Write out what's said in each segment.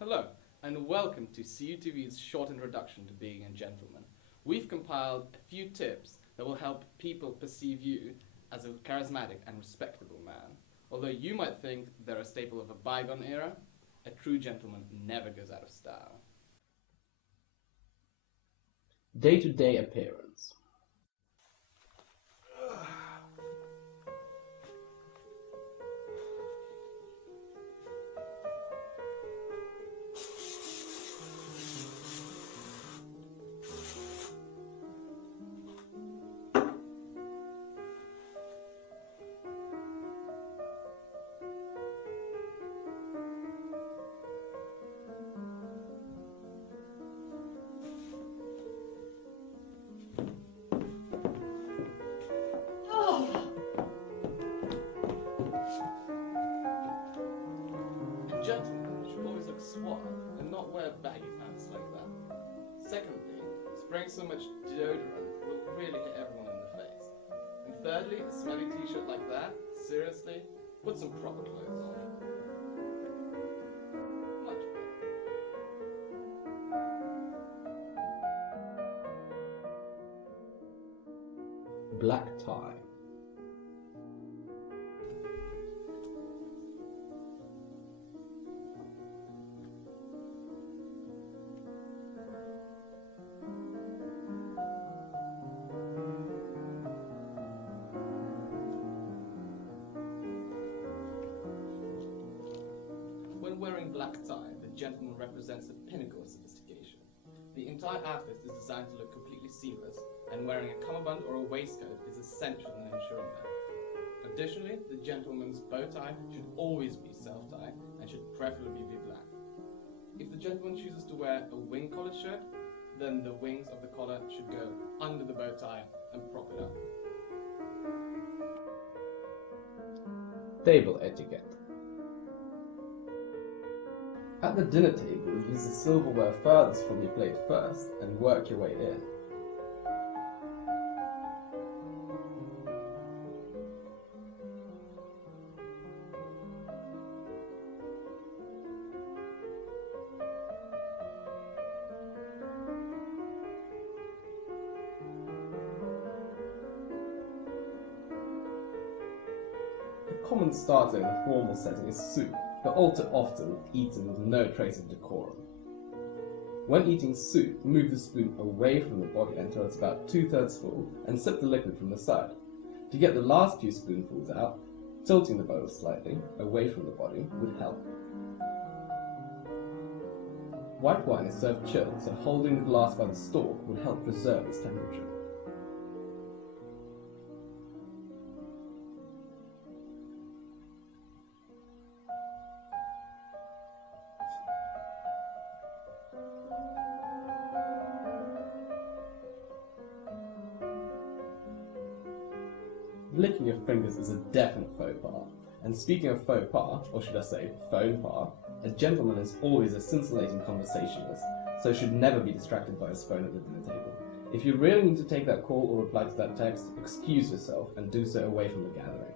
Hello, and welcome to CUTV's short introduction to being a gentleman. We've compiled a few tips that will help people perceive you as a charismatic and respectable man. Although you might think they're a staple of a bygone era, a true gentleman never goes out of style. Day-to-day appearance. A gentleman should always look suave and not wear baggy pants like that. Secondly, spraying so much deodorant will really hit everyone in the face. And thirdly, a smelly t-shirt like that, seriously, put some proper clothes on. Much better. Black tie. When wearing black tie, the gentleman represents the pinnacle of sophistication. The entire outfit is designed to look completely seamless, and wearing a cummerbund or a waistcoat is essential in ensuring that. Additionally, the gentleman's bow tie should always be self-tie and should preferably be black. If the gentleman chooses to wear a wing-collared shirt, then the wings of the collar should go under the bow tie and prop it up. Table etiquette. At the dinner table, use the silverware furthest from your plate first and work your way in. A common starter in a formal setting is soup, but all too often eaten with no trace of decorum. When eating soup, move the spoon away from the body until it's about 2/3 full and sip the liquid from the side. To get the last few spoonfuls out, tilting the bowl slightly away from the body would help. White wine is served chilled, so holding the glass by the stalk would help preserve its temperature. Licking your fingers is a definite faux pas. And speaking of faux pas, or should I say phone pas, a gentleman is always a scintillating conversationalist, so should never be distracted by his phone at the dinner table. If you really need to take that call or reply to that text, excuse yourself and do so away from the gathering.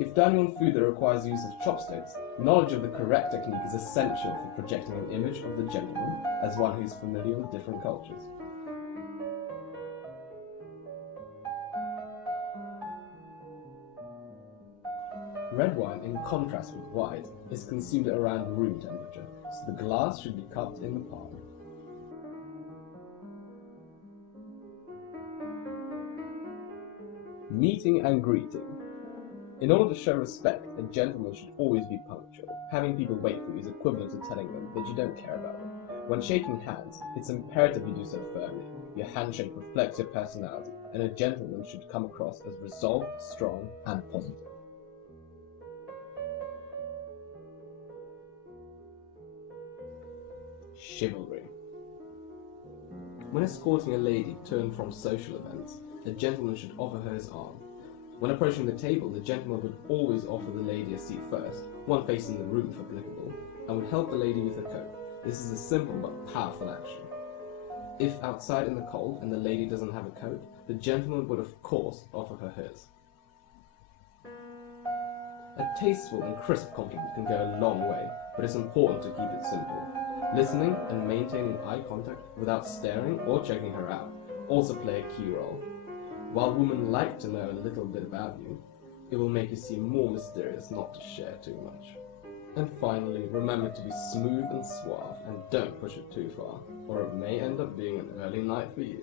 If dining on food that requires use of chopsticks, knowledge of the correct technique is essential for projecting an image of the gentleman as one who is familiar with different cultures. Red wine, in contrast with white, is consumed at around room temperature, so the glass should be cupped in the palm. Meeting and greeting. In order to show respect, a gentleman should always be punctual. Having people wait for you is equivalent to telling them that you don't care about them. When shaking hands, it's imperative you do so firmly. Your handshake reflects your personality, and a gentleman should come across as resolved, strong, and positive. Chivalry. When escorting a lady to and from social events, a gentleman should offer her his arm. When approaching the table, the gentleman would always offer the lady a seat first, one facing the room if applicable, and would help the lady with her coat. This is a simple but powerful action. If outside in the cold and the lady doesn't have a coat, the gentleman would of course offer her his. A tasteful and crisp compliment can go a long way, but it's important to keep it simple. Listening and maintaining eye contact without staring or checking her out also play a key role. While women like to know a little bit about you, it will make you seem more mysterious not to share too much. And finally, remember to be smooth and suave and don't push it too far, or it may end up being an early night for you.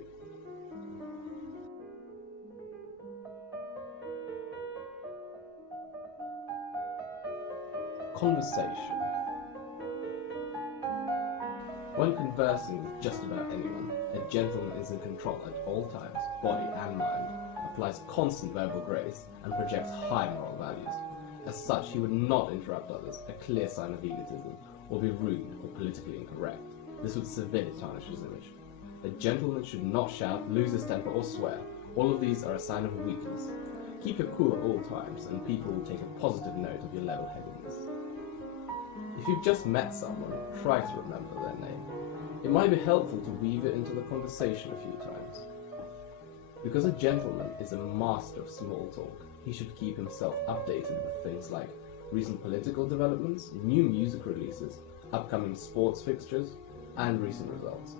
Conversation. When conversing with just about anyone, a gentleman is in control at all times, body and mind, applies constant verbal grace, and projects high moral values. As such, he would not interrupt others, a clear sign of egotism, or be rude or politically incorrect. This would severely tarnish his image. A gentleman should not shout, lose his temper, or swear. All of these are a sign of weakness. Keep your cool at all times, and people will take a positive note of your level-headedness. If you've just met someone, try to remember their name. It might be helpful to weave it into the conversation a few times. Because a gentleman is a master of small talk, he should keep himself updated with things like recent political developments, new music releases, upcoming sports fixtures, and recent results.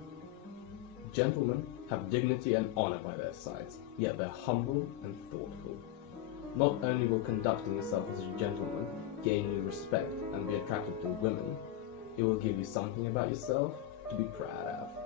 Gentlemen have dignity and honor by their sides, yet they're humble and thoughtful. Not only will conducting yourself as a gentleman gain you respect and be attractive to women, it will give you something about yourself to be proud of.